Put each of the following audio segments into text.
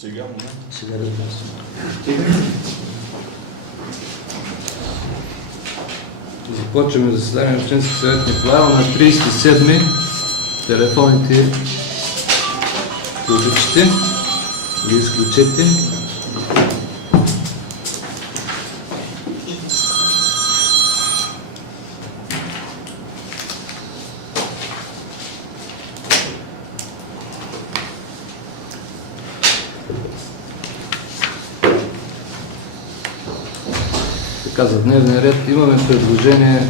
Сега му не. Сега разбира се. Започваме заседание на Общински съвет Николаево на 37-ми. Телефоните обичате, ги изключете. Така, за дневния ред имаме предложение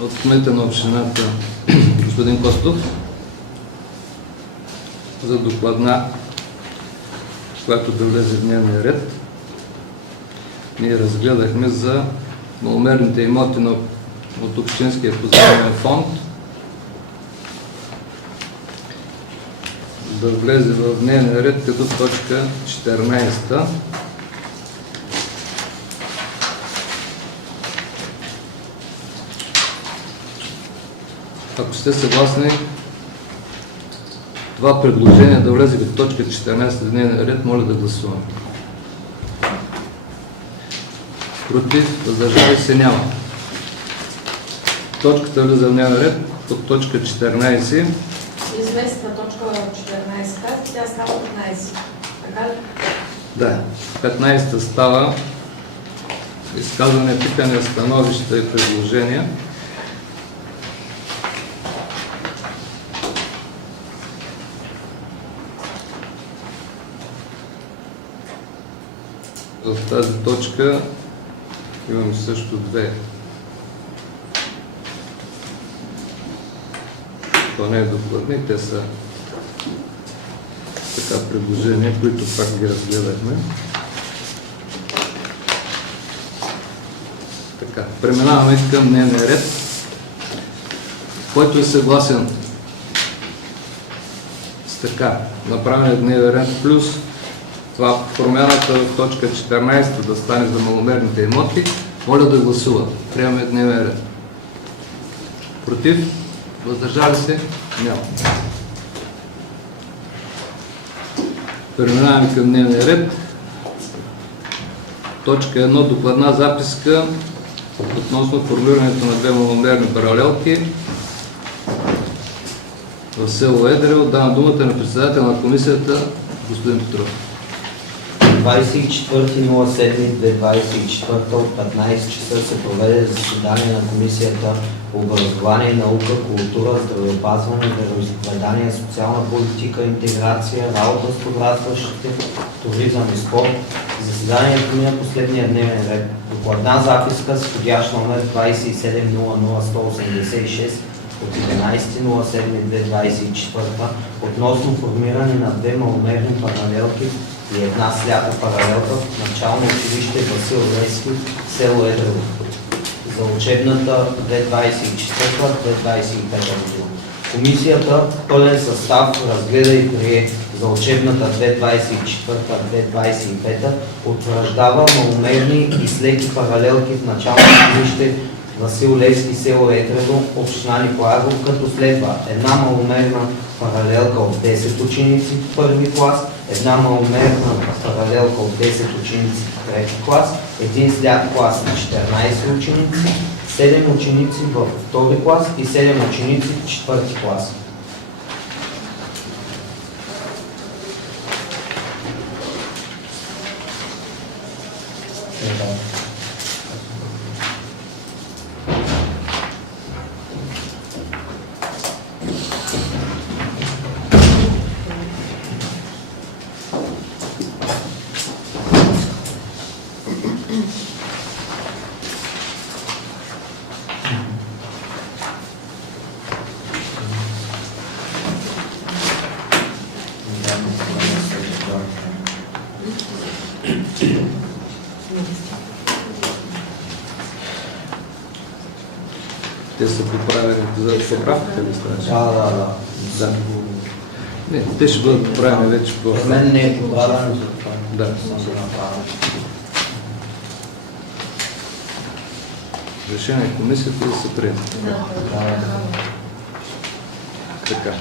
от кмета на общината господин Костов за докладна, която да влезе в дневния ред. Ние разгледахме за маломерните имоти от Общинския поземлен фонд да влезе в дневния ред като точка 14. Ако сте съгласни, това предложение да влезе в точка 14 дневния ред, моля да гласуваме. Против, въздържали се няма. Точката влиза в дневния ред под точка 14. Известна точка 14, тя става 15. Така ли? Да, 15 става изказване, питане, становища и предложения. В тази точка имаме също две. То не е докладни, те са така предложения, които пак ги разгледахме. Така, преминаваме към дневния ред. Който е съгласен с така направения дневен ред плюс това промяната в точка 14 да стане за маломерните имоти, моля да гласува. Приемаме дневен ред. Против? Въздържали се? Няма. Преминаваме към дневния ред. Точка 1. Докладна записка относно формирането на две маломерни паралелки в село Едрево. Давам думата на председател на комисията господин Петров. 24.07.2024 от 15 часа се проведе заседание на Комисията по образование, наука, култура, здравеопазване, вероизповедание, социална политика, интеграция, работа с подрастващите, туризъм и спорт. Заседанието мина последния дневен ред. Докладна записка с входящ номер 27.00.186 от 11.07.2024 относно формиране на две маломерни паралелки и една слята паралелка в начално училище Васил Левски, село Едрево, за учебната 2024-2025 година. Комисията в пълен състав разгледа и прие за учебната 2024-2025 утвърждава маломерни и слеки паралелки в начално училище Васил Левски, село Едрево, община Николаево, като следва една маломерна паралелка от 10 ученици в първи клас, една маломерна паралелка от 10 ученици в трети клас, един слят клас на 14 ученици, 7 ученици в втори клас и 7 ученици в четвърти клас. Те са поправени за поправката ли ставаше? Да. Не, те ще бъдат поправени вече по... В мен не е поправено за това. Да. Съм го направил. Решение на комисията да се приеме. Така.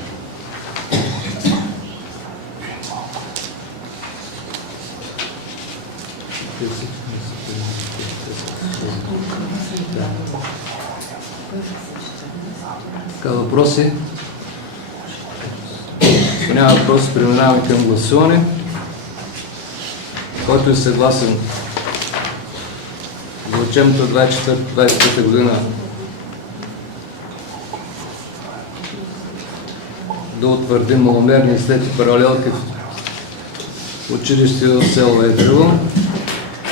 Така, въпроси? Ако няма въпроси, преминаваме към гласуване. Който е съгласен за учебната 24-25 година да утвърдим маломерни след и паралелки в училище в село Ветрево,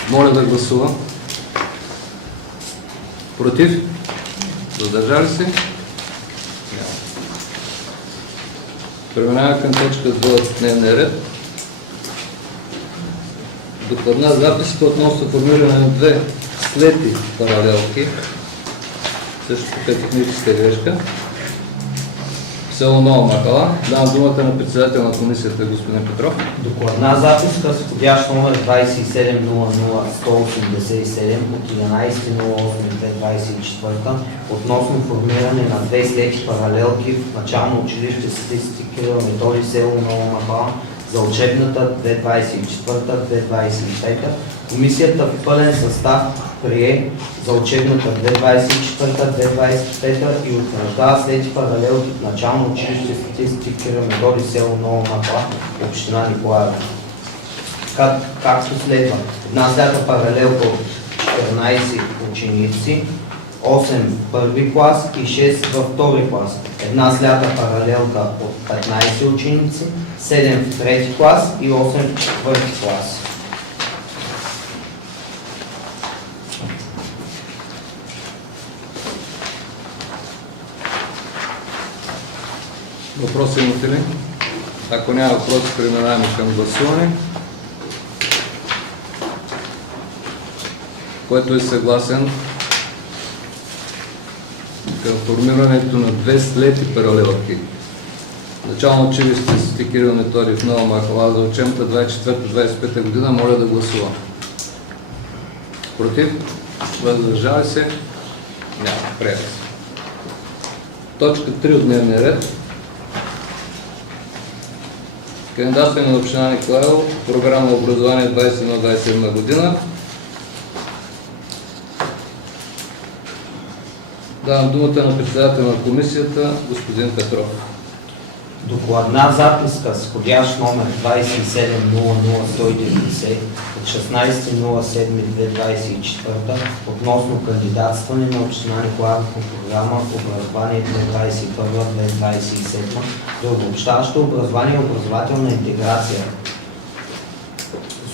моля да гласува. Против? Въздържали се? Преминаваме към точка 2 от дневния ред. Докладна записка относно формиране на две слети паралелки, също така техническа грешка, в село Нова махала. Давам думата на председател на комисията, господин Петров. Докладна записка с входящ номер 27 187 от 11.08.2024 относно формиране на две слети паралелки в начално училище Свети Кирил Методий, село Нова махала за учебната 2024-2025. Комисията в пълен състав прие за учебната 2024-2025 и утвърждава след паралелки в начално училище Свети Кирил Методий, село Нова махала, община Николаево. Както следва: една слята паралелка от 14 ученици, 8 в първи клас и 6 във втори клас. Една слята паралелка от 15 ученици, 7 в трети клас и 8 в четвърти клас. Въпроси имате ли? Ако няма въпроси, преминаваме към гласуване. Който е съгласен към формирането на две слети паралелки начално училище Свети Кирил Методий в Нова махала за учебната 24-25 година, моля да гласува. Против? Въздържали се? Няма. Приема се. Точка 3 от дневния ред. Кандидатстване на община Николаево, програма образование 21-27 година. Давам думата на председател на комисията, господин Петров. Докладна записка с входящ номер 2700190 от 16.07.2024 относно кандидатстване на община Николаево по програма образование 2021-2027 за обобщаващо образование и образователна интеграция.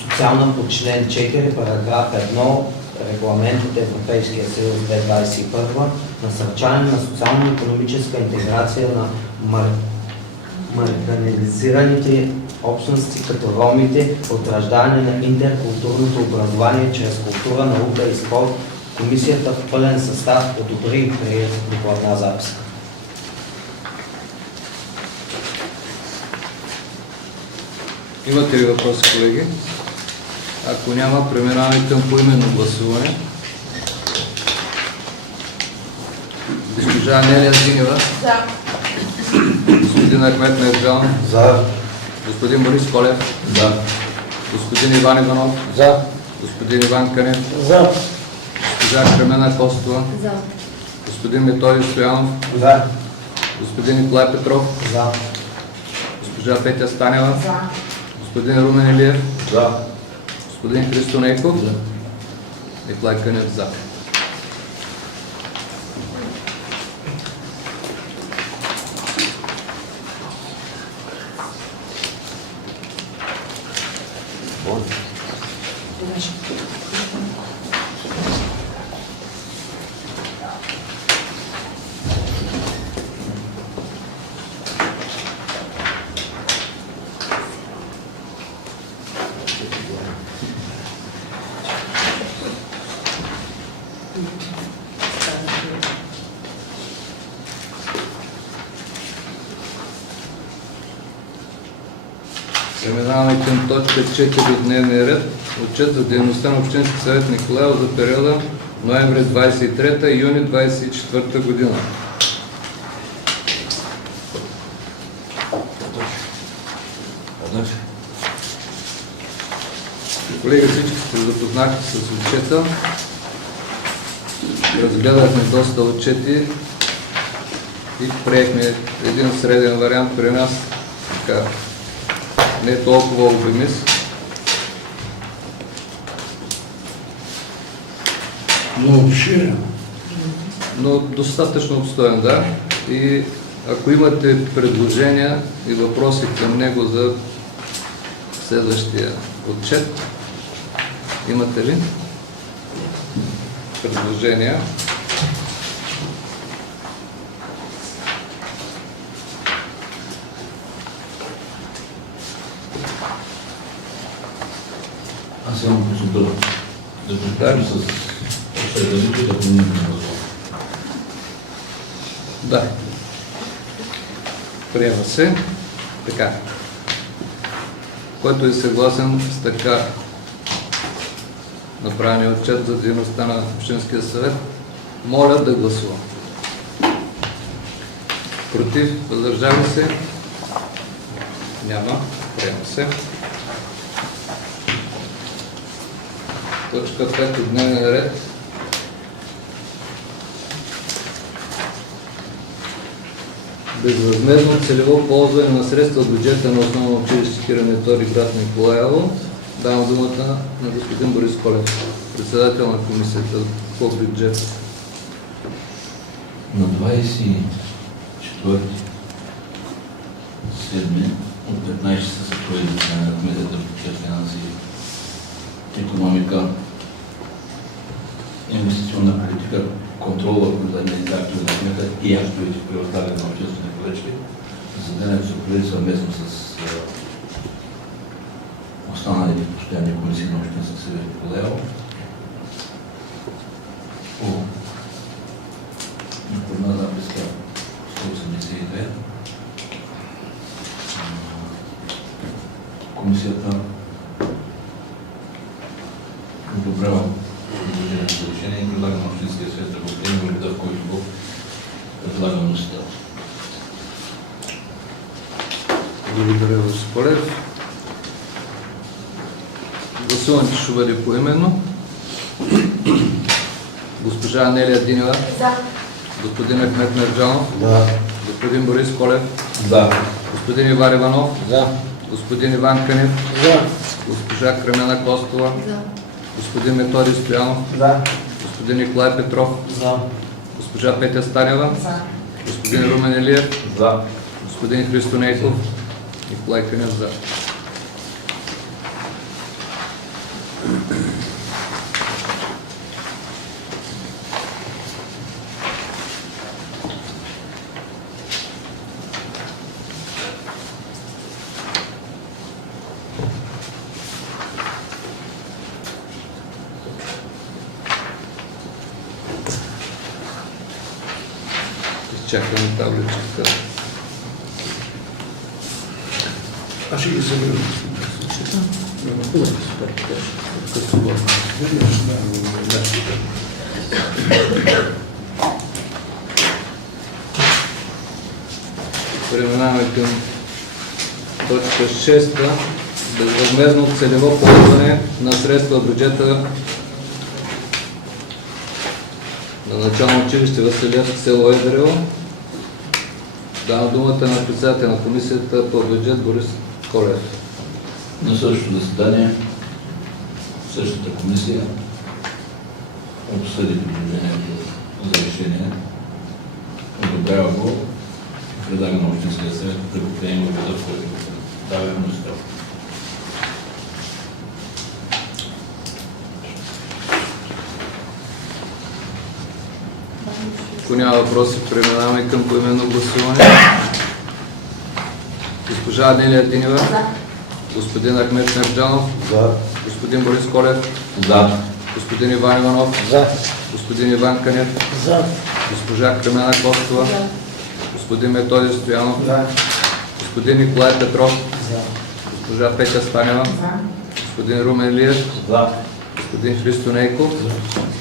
Социална по член 4, параграф 1, регламент от Европейския съюз 2021, насърчаване на социално-икономическа интеграция на маргинализираните общности като ромите, утвърждаване на интеркултурното образование чрез култура, наука и спорт. Комисията в пълен състав одобри и прие докладна записка. Имате ли въпроси, колеги? Ако няма, преминаваме към поименно гласуване. Госпожа Нелия Зинева. За. Господин Ахмед Мерджан. За. Господин Борис Колев. За. Господин Иван Иванов. За. Господин Иван Канев. За. Госпожа Кремена Костова. За. Господин Методий Стоянов. За. Господин Николай Петров. За. Госпожа Петя Станева. За. Господин Румен Илиев. За. Господин Христо Нейков. За. Николай Кънев за. Преминаваме към точка 4 от дневния ред. Отчет за дейността на Общински съвет Николаево за периода ноември 23 и юни 24 година. Колеги, всички сте запознахте с отчета. Разгледахме доста отчети и приехме един среден вариант при нас, така, не толкова обемист. Но обширен. Но достатъчно обстоен, да. И ако имате предложения и въпроси към него за следващия отчет, имате ли предложения? Аз имам процедура. Да приключим с различията по нивни Да. Приема се. Така. Който е съгласен с така направения отчет за дейността на Общинския съвет, моля да гласува. Против, въздържали се? Няма. Приема се. Точка 5 от дневния ред. Безвъзмездно целево ползване на средства от бюджета на основно училище Кирил Методий, град Николаево. Давам думата на господин Борис Колев, председател на комисията по бюджет. На 24-7 от 15 часа се проведе на Комитета по бюджет, финанси и икономика, инвестиционна политика, контрол върху задните актове на кмета и актовете при предоставяне на обществени поръчки. Заседанието се проведе съвместно с останалите постоянни комисии на Общинския съвет в Николаево. По информна записка 182. Комисията одобрява предложението за решение и предлага на Общинския съвет да го приеме в реда, в който го предлага носител. Благодаря, господин Колев. Гласуването ще бъде поименно. Госпожа Анелия Динева. За. Господин Ахмед Мерджанов. Да. Господин Борис Колев. Да. Господин Иван Иванов. Да. Господин Иван Кънев. За. Госпожа Кремена Костова. За. Господин Методий Стоянов. Да. Господин Николай Петров. За. Госпожа Петя Станева. За. Господин Румен Илиев. За. Господин Христо Нейков. Николай Кънев за. Изчакваме табличката. Аз ще ги съберам. Преминаваме към точка 6. Безвъзмездно целево ползване на средства от бюджета на начално училище Василевски, село Едрево. Давам думата на председателя на комисията по бюджет Борис Колев. На същото заседание същата комисия обсъди предложението за решение, одобрява го и предлага на Общинския съвет да го приеме в реда, в който го дава вносител. Ако няма въпроси, преминаваме към поименно гласуване. Госпожа Анелия Динева. За. Господин Ахмед Мерджанов. За. Господин Борис Колев. За. Господин Иван Иванов. За. Господин Иван Кънев. За. Госпожа Кремена Костова. За. Господин Методий Стоянов. За. Господин Николай Петров. За. Госпожа Петя Станева. За. Господин Румен Илиев. За. Господин Христо Нейков.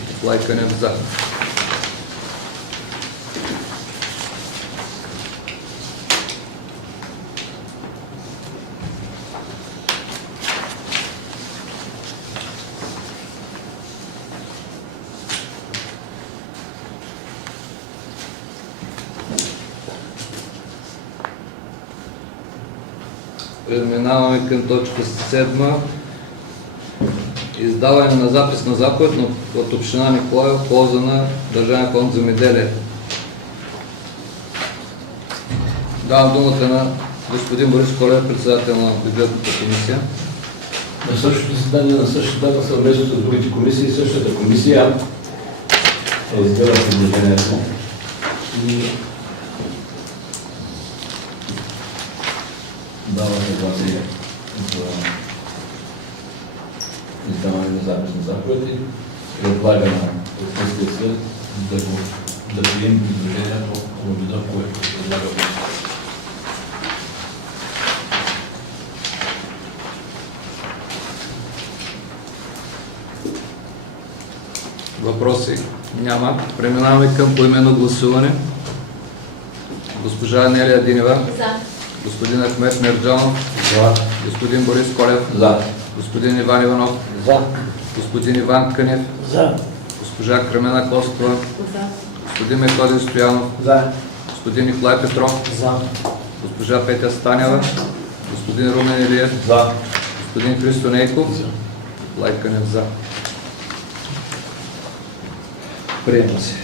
Николай Кънев за. Преминаваме към точка 7. Издаване на запис на заповед от община Николаево в полза на Държавен фонд земеделие. Давам думата на господин Борис Колев, председател на бюджетната комисия. На същото заседание, на същата дата, съвместно с другите комисии, същата комисия е издала предложението и дава съгласие за издаване на запис на заповеди. Предлага на Общинския съвет да приеме предложението по вида, което предлага. Въпроси? Няма. Преминаваме към поименно гласуване. Госпожа Анелия Динева. За. Господин Ахмед Мерджанов. За. Господин Борис Колев. За. Господин Иван Иванов. За. Господин Иван Кънев. За. Госпожа Кремена Костова. За. Господин Методий Стоянов. За. Господин Николай Петров. За. Госпожа Петя Станева. Господин Румен Илиев. За. Господин Христо Нейков. Николай Кънев. За. Приема се.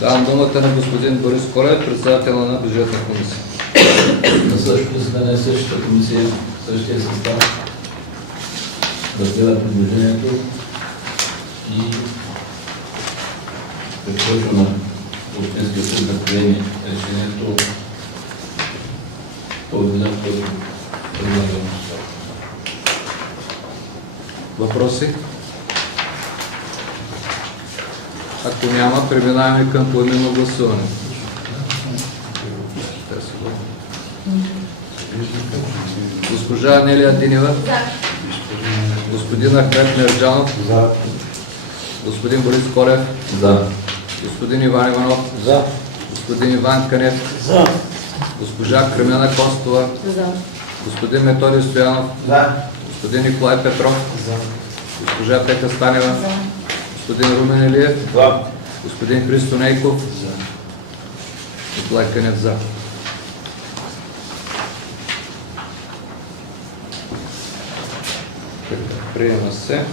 Давам думата на господин Борис Колев, председател на бюджетна комисия. На същото заседание, същата комисия, същия състав да гледа предложението и препоръчва на Общинския съд да приеме решението по вида, който предлага. Въпроси? Ако няма, преминаваме към поименно гласуване. Госпожа Анелия Динева. За. Господин Ахмед Мерджанов. За. Господин Борис Колев. За. Господин Иван Иванов. За. Господин Иван Кънев. За. Госпожа Кремена Костова. За. Господин Методий Стоянов. За. Господин Николай Петров. За. Госпожа Петя Станева. За. Господин Румен Илиев. За. Господин Христо Нейков. За. Николай Кънев. За. Приема се.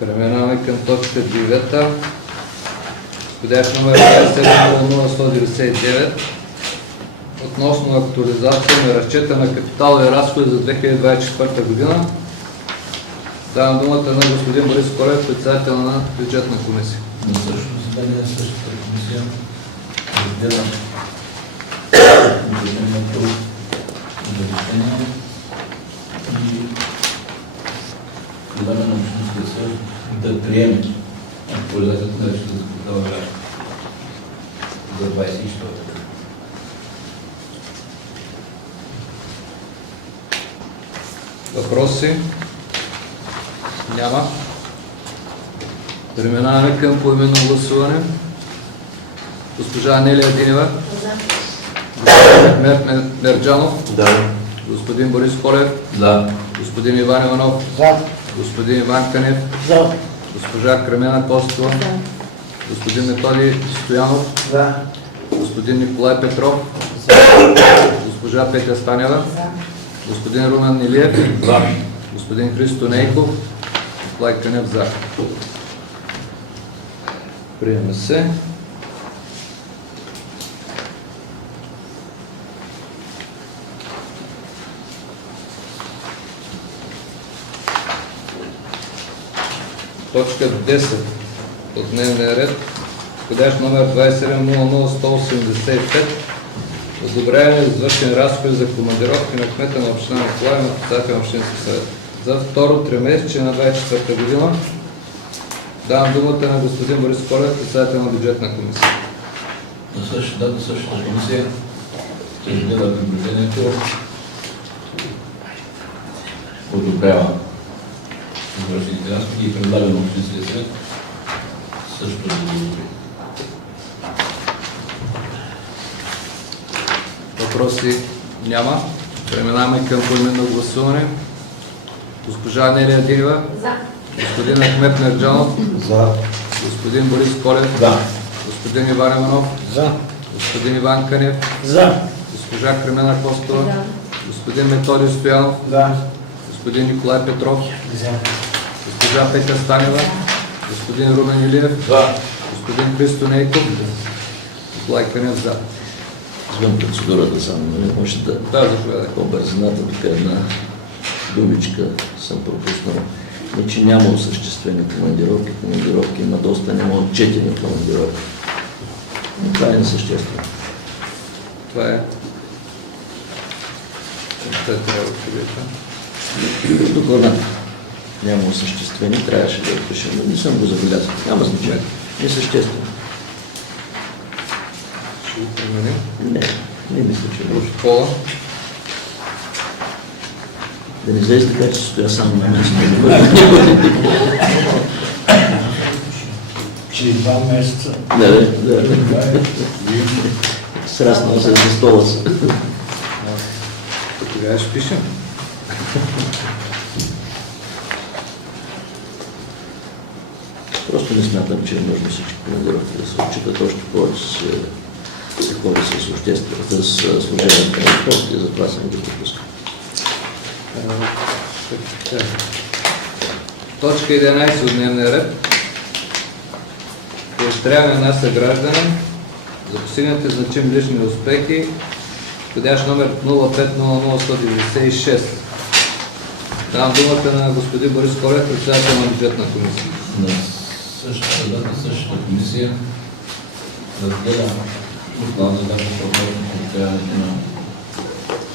Преминаваме към точка 9. Входящ номер 27-00-199 относно актуализация на разчета на капиталови разходи за 2024 година. Давам думата на господин Борис Колев, председател на бюджетна комисия. На същото заседание, същата комисия разгледа предложението за решение и предлага на Общинския съд да приеме актуализацията на разчета за капиталови разходи за 2024 година. Въпроси? Няма. Преминаваме към поименно гласуване. Госпожа Анелия Динева. За. Господин Ахмед Мерджанов. Да. Господин Борис Колев. За. Господин Иван Иванов. За. Господин Иван Кънев. За. Госпожа Кремена Костова. За. Господин Методий Стоянов. За. Господин Николай Петров. Госпожа Петя Станева. За. Господин Румен Илиев. За. Господин Христо Нейков. Николай Кънев. За. Приема се. Точка 10 от дневния ред. Входящ номер 27-00-185. Одобряване на извършени разходи за командировки на кмета на община Николаево на председател на Общински съвет за второ тримесечие на 2024 година. Давам думата на господин Борис Колев, председател на бюджетна комисия. На същата дата същата комисия се разгледа предложението, одобрява извършените разходи и предлага на Общинския съвет също да го одобри. Въпроси няма. Преминаваме към поименно гласуване. Госпожа Анелия Динева, За. господин Ахмед Мерджанов, За. господин Борис Колев, Да. господин Иван Иванов, За. господин Иван Кънев, За. госпожа Кремена Костова, За. господин Методий Стоянов, За. господин Николай Петров, За. госпожа Петя Станева, господин Румен Илиев, За. господин Христо Нейков, Николай Кънев за. Извън процедурата само, не може да Да, заповядай. по-бързината, тук една думичка съм пропуснал. Значи няма осъществени командировки, има доста няма отчетени командировки. Но това е несъществено. Това е. Това трябва да кажа. Доклада няма осъществени, трябваше да опишем, но не съм го забелязал. Няма значение. Несъществено. Ще го променим. Не мисля, че може. Пола. Да не излезе така, че стоя само на място. Че 2 месеца. Да. Сраснал се за стола си. Тогава ще пишем. Просто не смятам, че е нужно всички командировки да се отчитат, още повече се ходи с обществената, с служебен транспорт и затова съм ги допускал. Точка 11 от дневния ред. Поощряване на съграждане за постигнати значими лични успехи, входящ номер 0500-196. Давам думата на господин Борис Колев, председател на бюджетна комисия. На същата дата същата комисия разгледа план за дата относно поощряването на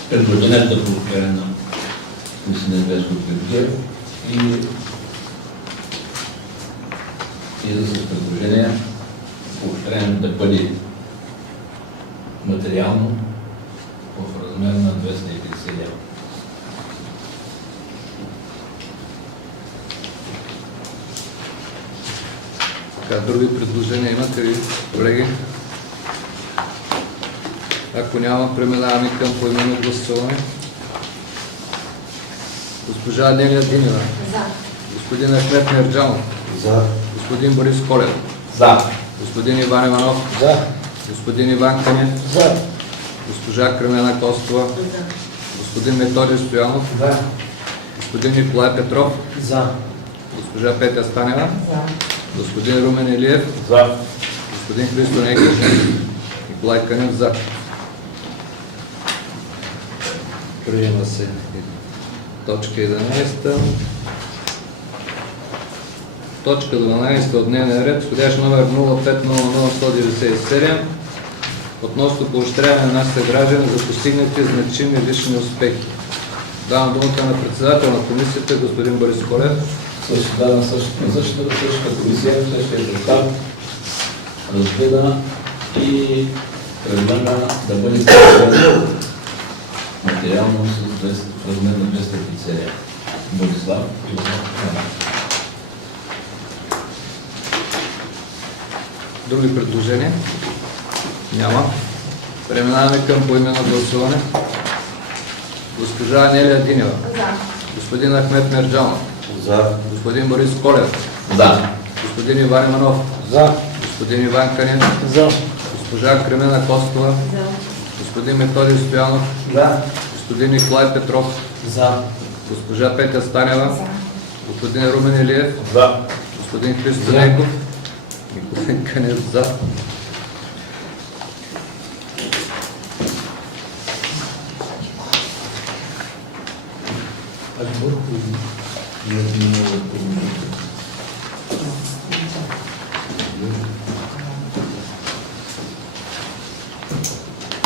предложението за поощряване на инвестиционното бюджет и за с предложение поощрението да бъде материално в размер на 250 лева. Така, други предложения имате ли, колеги? Ако няма, преминаваме към поименно гласуване. Госпожа Анелия Динева, За. господин Ахмед Мерджанов, За. господин Борис Колев, За. господин Иван Иванов, За. господин Иван Кънев, За. госпожа Кремена Костова, За. господин Методий Стоянов, За. господин Николай Петров, За. госпожа Петя Станева, За. господин Румен Илиев, За. господин Христо Нейков, Николай Кънев за. Приема се точка 11. Точка 12 от дневния ред, входящ номер 0500-197, относно поощряване на нашите граждани за постигнати значими лични успехи. Давам думата на председател на комисията, господин Борис Колев. На същата комисия, същия състав, разгледа и предлага да бъде поощрен материално с размер на 250 лева. Борислав Иванов. Други предложения? Няма. Преминаваме към поименно гласуване. Госпожа Анелия Динева, За. господин Ахмед Мерджанов, За. господин Борис Колев, За. господин Иван Иванов, За. господин Иван Кънев, За. госпожа Кремена Костова, За. господин Методий Стоянов, За. господин Николай Петров, За. госпожа Петя Станева, За. господин Румен Илиев, За. господин Христо Нейков, Николай Кънев за.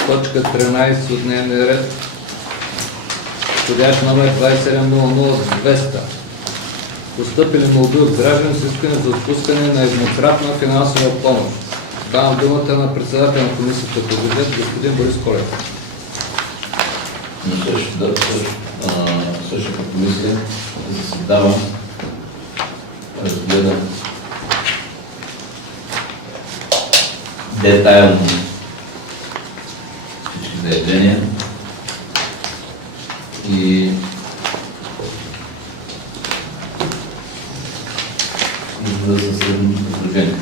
Точка 13 от дневния ред. Входящ номер 2700-200. Постъпили молби от граждани с искане за отпускане на еднократна финансова помощ. Давам думата на председател на комисията по бюджет, господин Борис Колев. На същата комисия заседава, разгледа детайлно всички заявления и излиза със следното предложение.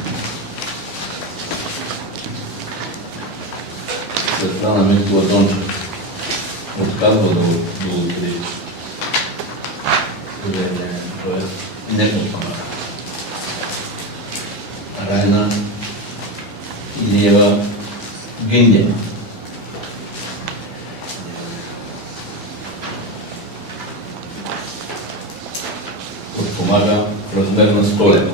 Светлана Миткова Дончева отказва да открие заявлението, т.е. не подпомага. Райна Илиева Гиндия подпомага в размер на 100 лева.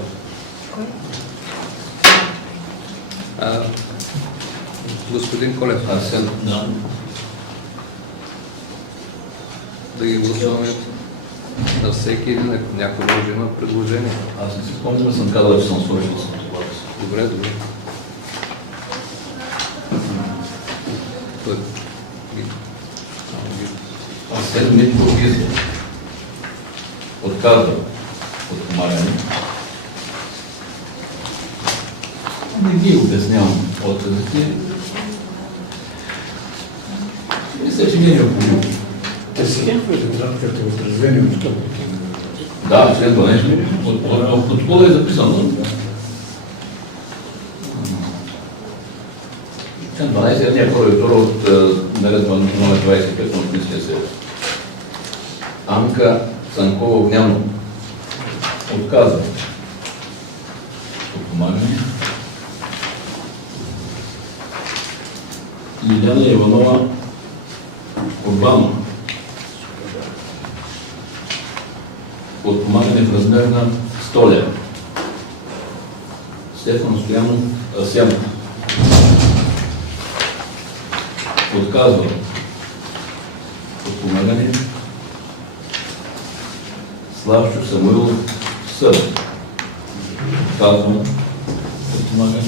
Господин Колев, Да. да ги гласуваме на всеки един, ако някой може има предложение. Аз не си спомням, съм казал, че съм свършил с това. Добре, добре. Той. Аз след Митко Гиза отказва подпомагане. Не ги обяснявам отказите. Мисля, че не е необходимо. Те схемват да дадат като отражение от това. Да, след 12 минути. В протокола е записано. Член 12 не е първо и второ от наредба номер 25 на Общинския съвет. Анка Цанкова Огняно отказва подпомагане. Лиляна Иванова Урбанова подпомагане в размер на 100 лева. Стефан Стоянов Асянов отказва подпомагане. Славчо Самуилов Съд отказва подпомагане.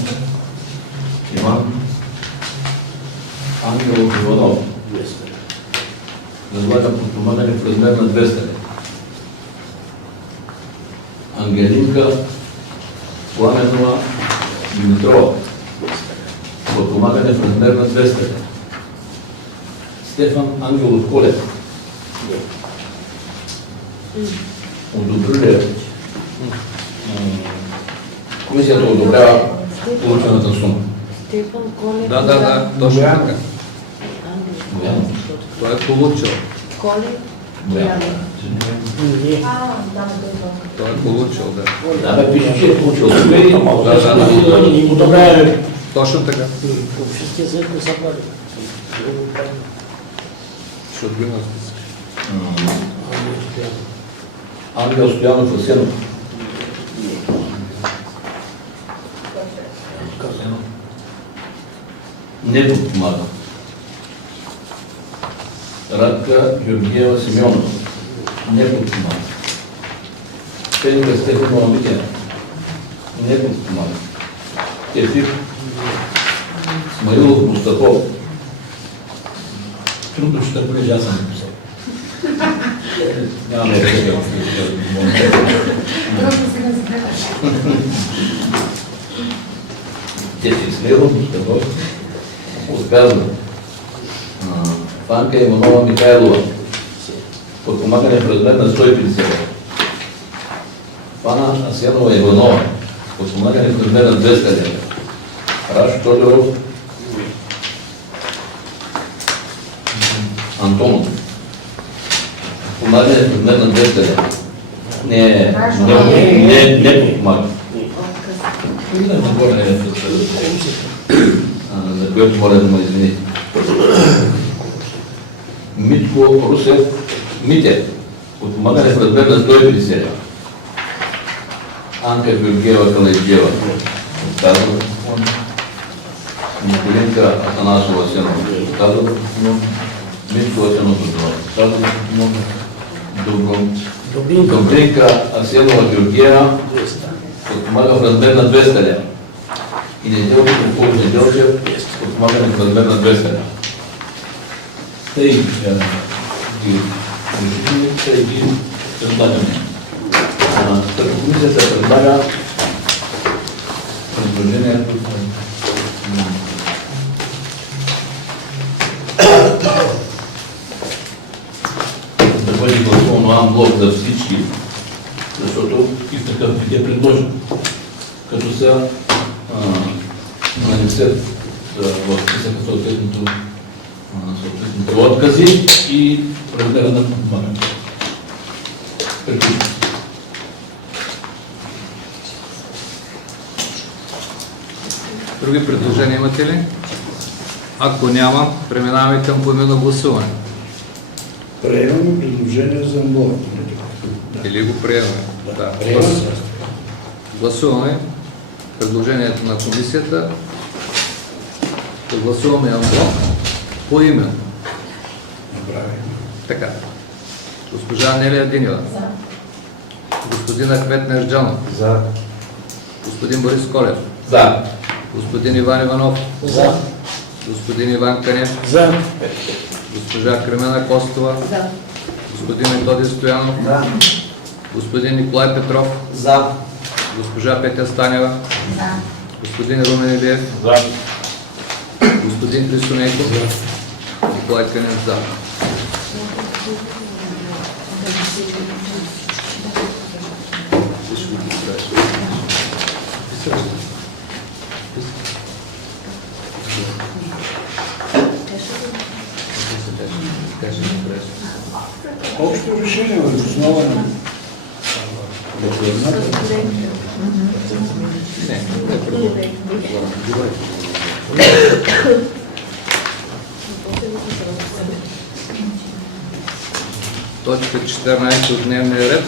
Иван Ангелов Иванов възлага подпомагане в размер на 200 лева. Ангелинка Пламенова Димитрова подпомагане в размер на 200 лева. Стефан Ангелов Колев одобрява. Комисията одобрява получената сума. Стефан Колев. Да, точно така. Бояна. Той е получил. Колев. Бояна. Да, Той е получил, да. Да, бе, пише, че е получил. И му добре, Точно така. общинския съвет не са прави. Защото го има в списък. Ангел Стоянов Асенов. Не подпомага. Радка Георгиева Симеонова. Не подпомага. Пенка Стефанова Митена. Не подпомага. Ефир Смаилов Мустафов. Трудно ще бъде, аз съм написал. Няма да е така. Ефир Смаилов Мустафов отказва. Фанка Иванова Михайлова. Подпомагане в размер на 150 лева. Фана Асянова Иванова. Подпомагане в размер на 200 лева. Рашо Тодоров Антонов. Подпомагане в размер на 200 лева. Не подпомага. За което моля да ме извините. Митко Русев Митев. Подпомагане в размер на 150 лева. Анка Георгиева Калайджиева. Отказва. Николинка Атанасова Асенова. Отказва. Митко Асенов отказва. Добринка Асенова Георгиева подпомага в размер на 200 лева. И Неделко земеделие, подпомагане в размер на 200 лева. Те ги решили, те ги предлагаме. Комисията предлага предложението да бъде гласувано анблок за всички, защото такъв вид е предложен. Като са нанесят в списъка съответните откази и размера на подпомагането. Други предложения имате ли? Ако няма, преминаваме към поименно гласуване. Приемаме предложение за анблок. Или го приемаме? Да. Приемаме. Гласуваме предложението на комисията. Да гласуваме анблок поименно. Направим. Така. Госпожа Анелия Динева. За. Господин Ахмед Мерджанов. За. Господин Борис Колев. За. Господин Иван Иванов. За. Господин Иван Канев. За. Госпожа Кремена Костова. За. Господин Методи Стоянов. За. Господин Николай Петров. За. Госпожа Петя Станева. За. Господин Румен Илиев. За. Господин Христо Нейков. Николай Канев. За. Общо решение въз основа на Точка 14 от дневния ред.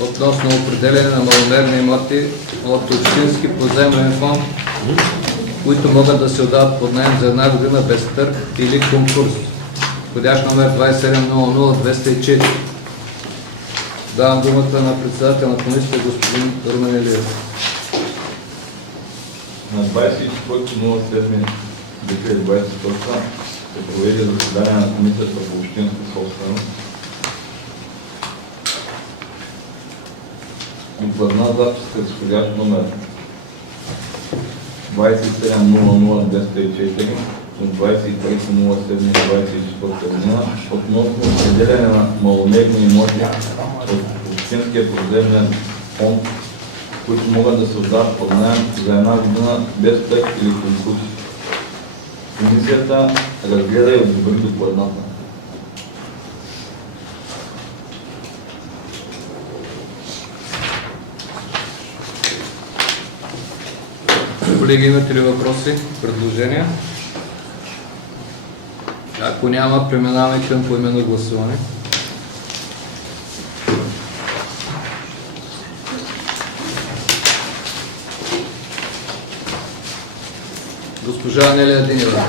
Относно определяне на маломерни имоти от общински поземлен фонд, които могат да се отдават под наем за една година без търг или конкурс. Входящ номер 2700-204. Давам думата на председател на комисията господин Румен Илиев. На 24.07.2020 се проведе заседание на комисията по общинска собственост. Докладна записка с входящ номер 27.00.204 от 23.07.24 година относно определяне на маломерни имоти от общинския поземлен фонд, които могат да се отдават под наем за една година без търг или конкурс. Комисията разгледа и одобри докладната. Колеги, имате ли въпроси, предложения? Ако няма, преминаваме към поименно гласуване. Госпожа Анелия Динева.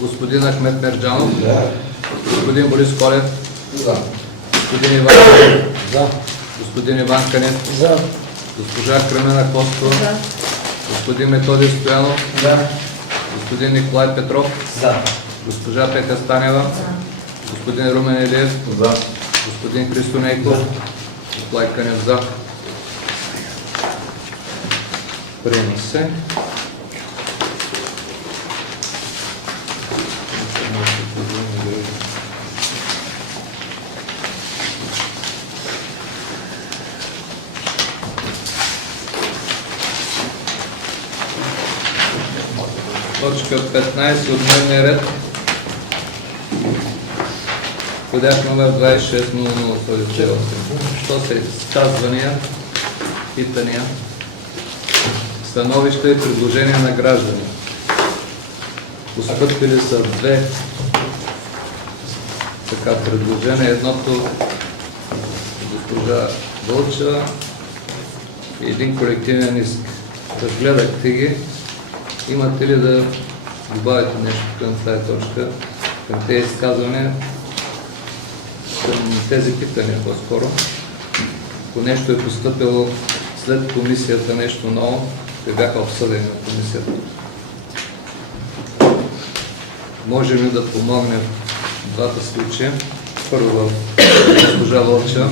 Господин Ахмед Мерджанов. Господин Борис Колев. Господин Иван Канев. Господин Иван Канев. Госпожа Кремена Костова. Господин Методи Стоянов. Господин Николай Петров. Госпожа Петя Станева. Господин Румен Илиев. Господин Христо Нейков. Николай Канев. За. Приема се. Точка 15 от дневния ред. Входящ номер 260048. Що са изказвания, питания, становища и предложения на граждани? Постъпили са две предложения. Едното госпожа Вълчева и един колективен иск. Разгледахте ги. Имате ли да добавите нещо към тази точка, към тези изказвания? към тези питания по-скоро. Ако нещо е поступило след комисията, нещо ново, те бяха обсъдени на комисията. Можем ли да помогнем в двата случая? Първо в госпожа Ловча.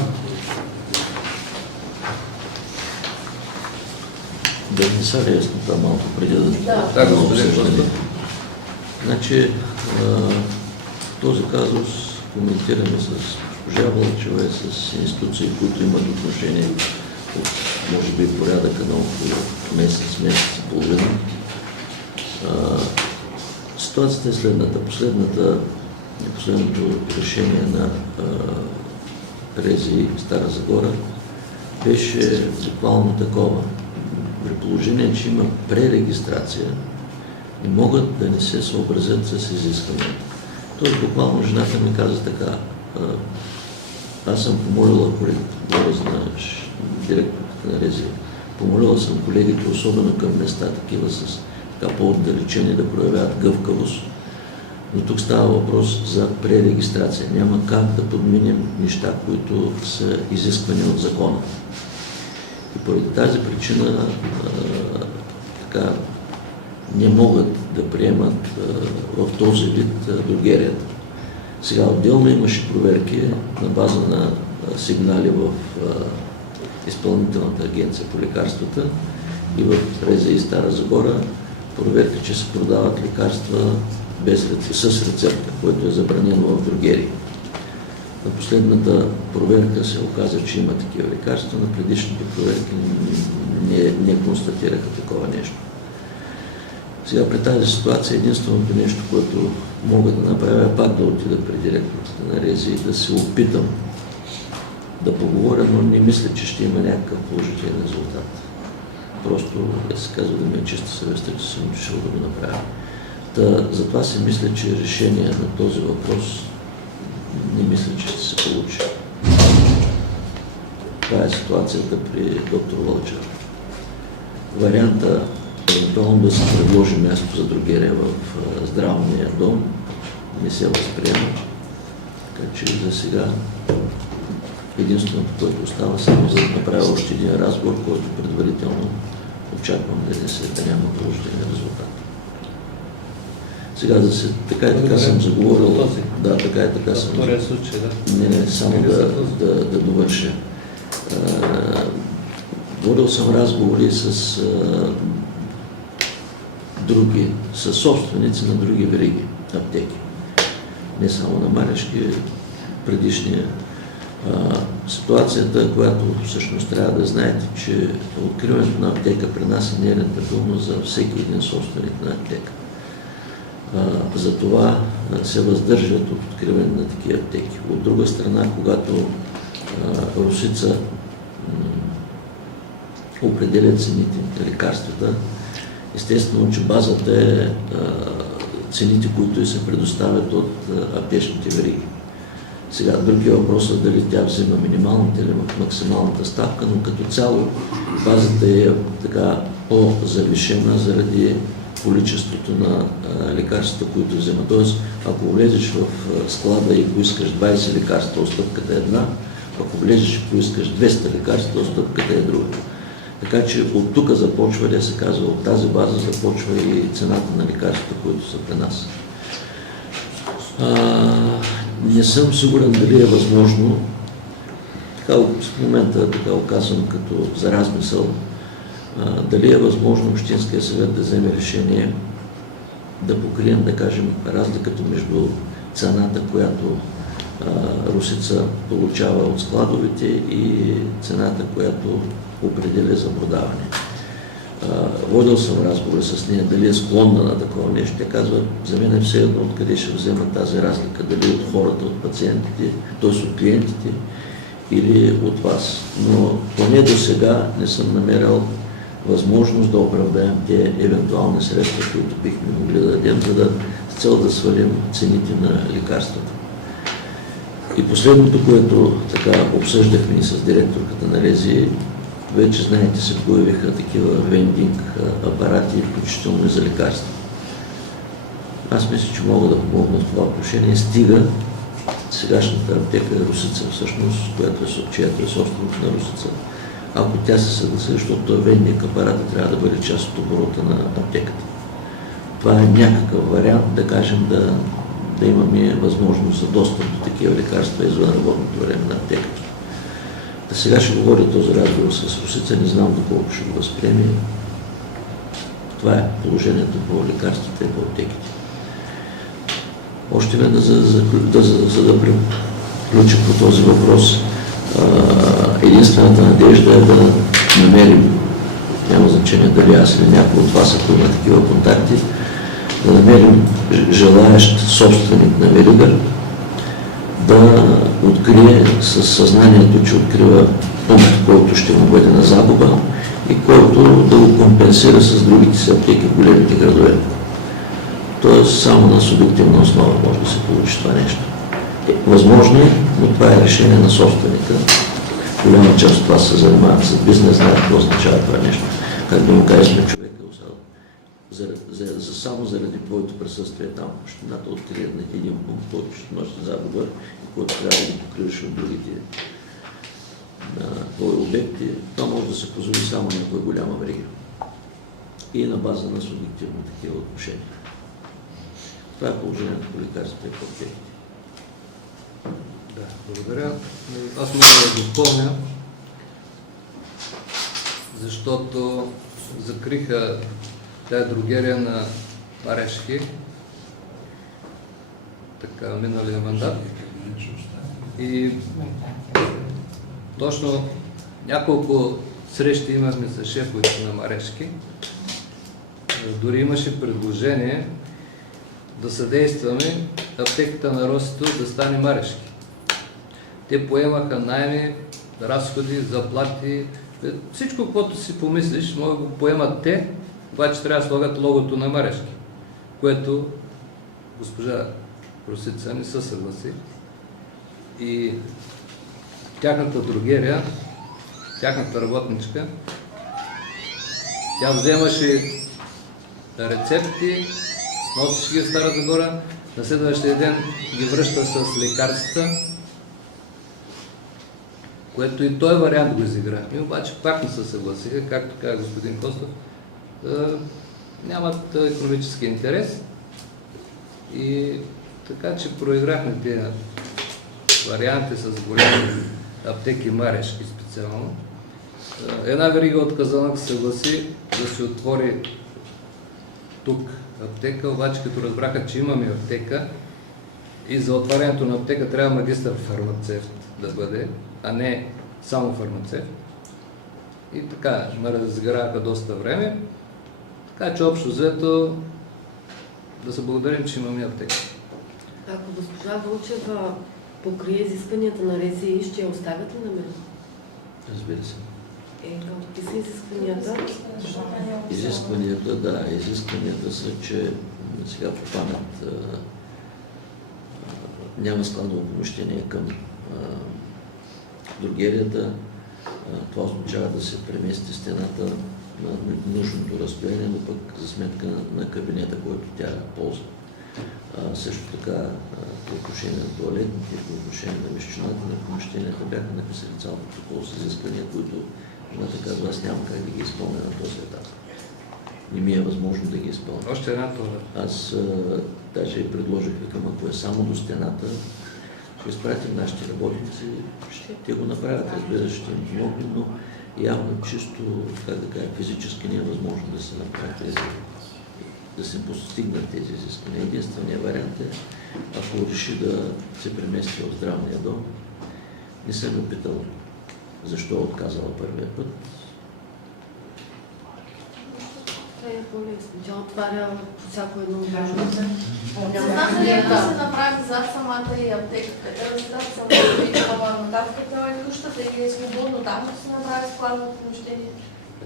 Да не са ли яснота малко преди да... Да, господин Костов. Значи, този казус коментираме с госпожа Вълчева и с институции, които имат отношение от, може би, порядъка на около месец, месец и половина. Ситуацията е следната. Последното решение на РЗИ Стара Загора беше буквално такова. При положение, че има пререгистрация и могат да не се съобразят с изискването. Тоест, буквално жената ми каза така, аз съм помолила директорите на РЗИ, помолила съм колегите, особено към места, такива с така по-отдалечени, да проявяват гъвкавост. Но тук става въпрос за пререгистрация. Няма как да подминем неща, които са изисквани от закона. И поради тази причина така, не могат да приемат в този вид дрогерията. Сега отделно имаше проверки на база на сигнали в Изпълнителната агенция по лекарствата и в РЗИ Стара Загора, проверка, че се продават лекарства с рецепта, което е забранено в дрогерии. На последната проверка се оказа, че има такива лекарства, на предишните проверки не констатираха такова нещо. Сега при тази ситуация единственото нещо, което мога да направя, е пак да отида при директорите на РЗИ и да се опитам да поговоря, но не мисля, че ще има някакъв положителен резултат. Просто, да се казва, да ми е чиста съвестта, че съм решил да го направя. Затова си мисля, че решение на този въпрос не мисля, че ще се получи. Това е ситуацията при доктор Вълчев. Варианта евентуално да се предложи място за дрогерия в здравния дом не се възприема. Така че за сега единственото, което остава, само за да направя още един разговор, който предварително очаквам да няма положителен резултат. Сега така и така съм заговорил. Да, така и така съм. Втория случай, да. Не, само да довърша. Водил съм разговори с собственици на други вериги аптеки. Не само на Марешки, предишния. Ситуацията, която всъщност трябва да знаете, че откриването на аптека при нас е нерентабилно за всеки един собственик на аптека. Затова се въздържат от откриване на такива аптеки. От друга страна, когато Русица определя цените на лекарствата, естествено, че базата е цените, които се предоставят от аптечните вериги. Сега, други въпросът дали тя взема минималната или максималната ставка, но като цяло базата е така по-завишена заради количеството на лекарствата, които взема. Тоест, ако влезеш в склада и поискаш 20 лекарства, отстъпката е една, ако влезеш и поискаш 200 лекарства, отстъпката е друга. Така че от тук започва, да се казва, от тази база започва и цената на лекарствата, които са при нас. Не съм сигурен дали е възможно, в момента така оказвам като за размисъл, дали е възможно Общинския съвет да вземе решение да покрием, да кажем, разликата между цената, която Русица получава от складовете и цената, която определя за продаване. Водил съм разговори с нея, дали е склонна на такова нещо. Тя казва, за мен е все едно откъде ще взема тази разлика, дали от хората, от пациентите, т.е. от клиентите или от вас. Но поне до сега не съм намерил възможност да оправдаем те евентуални средства, които бихме могли да дадем, с цел да свалим цените на лекарствата. И последното, което така обсъждахме и с директорката на РЗИ, вече знаете, се появиха такива вендинг апарати, включително и за лекарства. Аз мисля, че мога да помогна в това отношение, стига сегашната аптека Русица, всъщност, чиято е собственост на Русица. Ако тя се съгласи, защото венник апарат трябва да бъде част от оборота на аптеката. Това е някакъв вариант, да кажем, да имаме възможност за достъп до такива лекарства извън работното време на аптеката. Да сега ще говоря този разговор с Русица, не знам доколко ще го възприеме. Това е положението по лекарствата и по аптеките. Още веднъж, за да приключа по този въпрос, единствената надежда е да намерим, няма значение дали аз или някой от вас, ако има такива контакти, да намерим желаещ собственик на верига, да открие със съзнанието, че открива пункт, който ще му бъде на загуба и който да го компенсира с другите си аптеки в големите градове. Тоест само на субективна основа може да се получи това нещо. Възможно е, но това е решение на собственика. Голяма част от това се занимават с бизнес, знаят какво означава това нещо. Как да му кажем човека, само заради твоето присъствие там, общината открие на един пункт, който ще носи загуба и който трябва да ги покриваш от другите твои обекти, това може да се позволи само някоя голяма верига. И на база на субективно такива отношения. Това е положението по лекарствата и по аптеките. Да, благодаря. Аз мога да допълня, защото закриха тая дрогерия на Марешки, така миналия мандат. И точно няколко срещи имахме с шефовете на Марешки. Дори имаше предложение да съдействаме аптеката на Росито да стане Марешки. Те поемаха наеми, разходи, заплати, всичко, което си помислиш, може да го поемат те, обаче трябва да слагат логото на Марешки, което госпожа Русица не се съгласи. И тяхната дрогерия, тяхната работничка, тя вземаше рецепти, носеше ги в Стара Загора, на следващия ден ги връща с лекарствата, което и този вариант го изигра. И обаче пак не се съгласиха, както каза господин Костов, нямат икономически интерес и така, че проиграхме тези варианти с големи аптеки Марешки специално. Една верига от Казанлък се съгласи да се отвори тук аптека, обаче като разбраха, че имаме аптека и за отварянето на аптека трябва магистър фармацевт да бъде, а не само фармацевт. И така, ме разиграха доста време. Така че общо взето да се благодарим, че имаме аптека. Ако госпожа Вълчева покрие изискванията на РЗИ, ще я оставят ли на мен? Разбира се. Какви са изискванията? Изискванията са, че сега по памет няма складово помещение към дрогерията. Това означава да се премести стената на нужното разстояние, но пък за сметка на кабинета, който тя ползва. Също така по отношение на туалетните, по отношение на вещината на помещенията бяха написали цял протокол с изисквания, които жената казва, аз нямам как да ги изпълня на този етап. Не ми е възможно да ги изпълня. Още една туалет. Аз даже и предложих, ако е само до стената, ще изпратим нашите работници, ще го направят, разбира се, ще им помогнем, но явно чисто, как да кажа, физически не е възможно да се направи да се постигнат тези изисквания. Единственият вариант е, ако реши да се премести от здравния дом, не съм го питал защо е отказала първия път. Това е по-лесно. Тя отваря всяко едно важно. Не знам дали да се направи зад самата и аптеката, да се даде самата и това нататък, това е къщата и е свободно там да се направи складно помещение.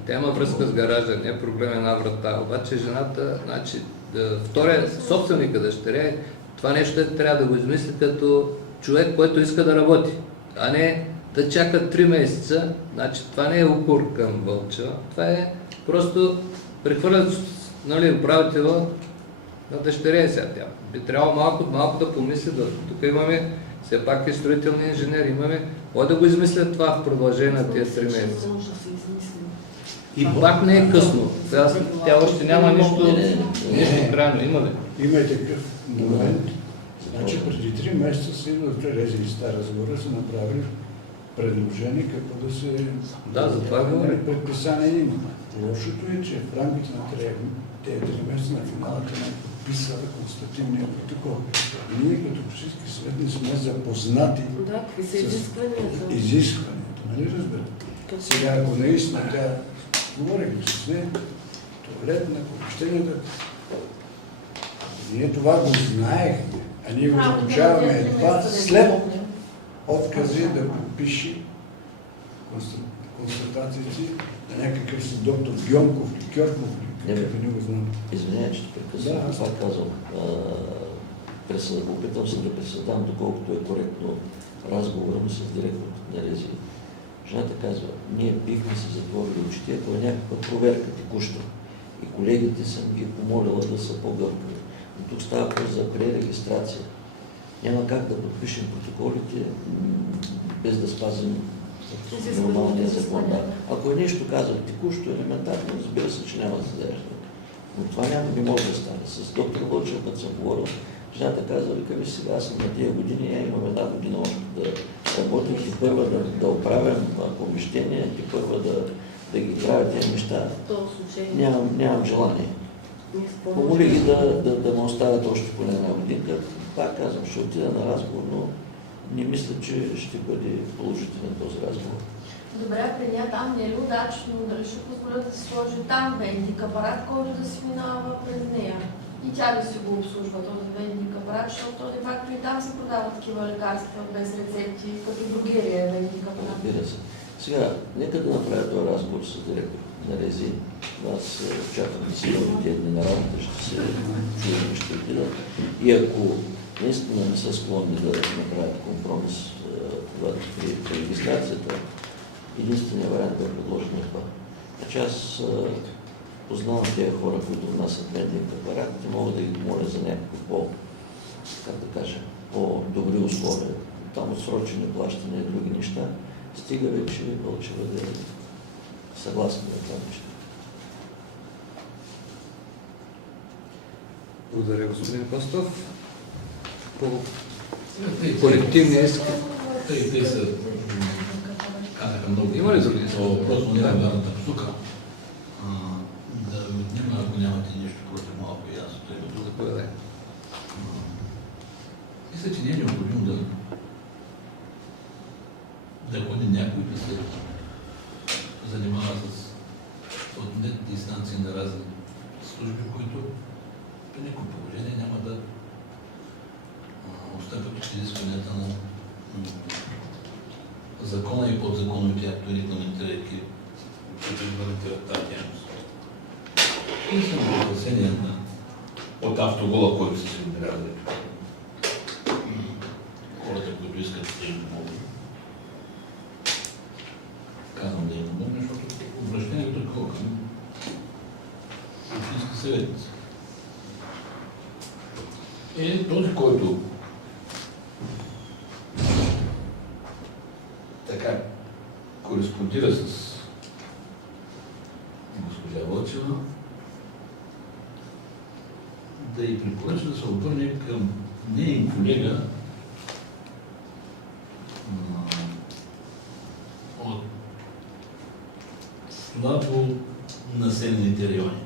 Тя има връзка с гаража, не е проблем една врата, обаче жената, значи, втория собственика дъщеря, това нещо трябва да го измисли като човек, който иска да работи, а не да чака 3 месеца. Значи, това не е укор към Вълчева, това е просто прехвърлят, нали, управителя на дъщеря сега. Тя би трябвало малко да помисли, тук имаме Все пак е строителни инженер. Имаме. Може да го измислят това в продължение на тези 3 месеца. Може да се измисли. И пак не е късно. Тя още няма нищо крайно. Има ли? Има и такъв момент. Значи преди 3 месеца са идват Терези и Стара Загора, са направили предложение какво да се... Да, за това говоря. Предписание има. Лошото е, че в рамките на тези 3 месеца на финалата не подписва констативния протокол. И ние като общински съвет не сме запознати Да, какви са с изискванията? изискването. Нали разбирате? Сега, ако наистина тя говорили с нея, туалетна, помещенията, ние това го знаехме, а ние го получаваме едва след откази да подпише констатациите на някакъв си доктор Гьонков или Кьорков, Не, бе. не го знам. Извинявай, че те прекъсвам. Да, аз- Това казвам. Опитвам се да пресъдам, доколкото е коректно разговора ми с директорът на РЗИ. Жената казва, ние бихме се затворили очите, ако е някаква проверка текуща. И колегите съм ги помолила да са по-гъвкави. Но тук става въпрос за пререгистрация. Няма как да подпишем протоколите без да спазим нормалния закон. Да. Ако е нещо казал текущо, елементарно, разбира се, че няма да се зарежда. Но това не може да стане. С доктор Лъчев, като съм говорил, жената казва, вика, сега аз съм на тия години, имам 1 година още да работих и първа да оправям помещение, и първа да ги правя тези неща. В този случай Нямам желание. ние Помоли ги да ме оставят още поне 1 годинка. Пак казвам, ще отида на разговор, но не мисля, че ще бъде положителен този разговор. Добре, при нея там не е ли удачно, дали ще позволят да се сложи там вендик апарат, който да си минава през нея? И тя да си го обслужва този вендик апарат, защото де факто и там се продават такива лекарства без рецепти, като другерия е вендик апарат. Разбира се. Сега, нека да направя този разговор с директор на РЗИ. Аз очаквам да си дойде тези дни на работа, ще се чуем, ще отидат. И ако наистина не са склонни да направят компромис при регистрацията, единственият вариант да предложим е това. Значи аз познавам тези хора, които внасят медиен апарат, и мога да ги помоля за някакво по-добри условия. Там отсрочени плащания и други неща, стига вече Вълчева да е съгласна на това нещо. Благодаря, господин Костов. По колективния иск. Те са казаха много. Има ли други? Просто не е вярната посока. Да отнема, ако нямате нищо против малко и аз от името. Заповядай. Мисля, че не е необходимо да ходи някой да се занимава с отнетите инстанции на разни служби, които при никакво положение няма да отстъпят от изискванията на закона и подзаконовите актове, регламентирайки, които регламентират тази дейност. И съм опасение от автогола, който са се отбелязали. Хората, които искат да им помогнат. Казвам да им помогна, защото обращението е такова към общински съвет. Е този, който така кореспондира с госпожа Вълчева, да й препоръча да се обърне към неин колега от слабо населените райони.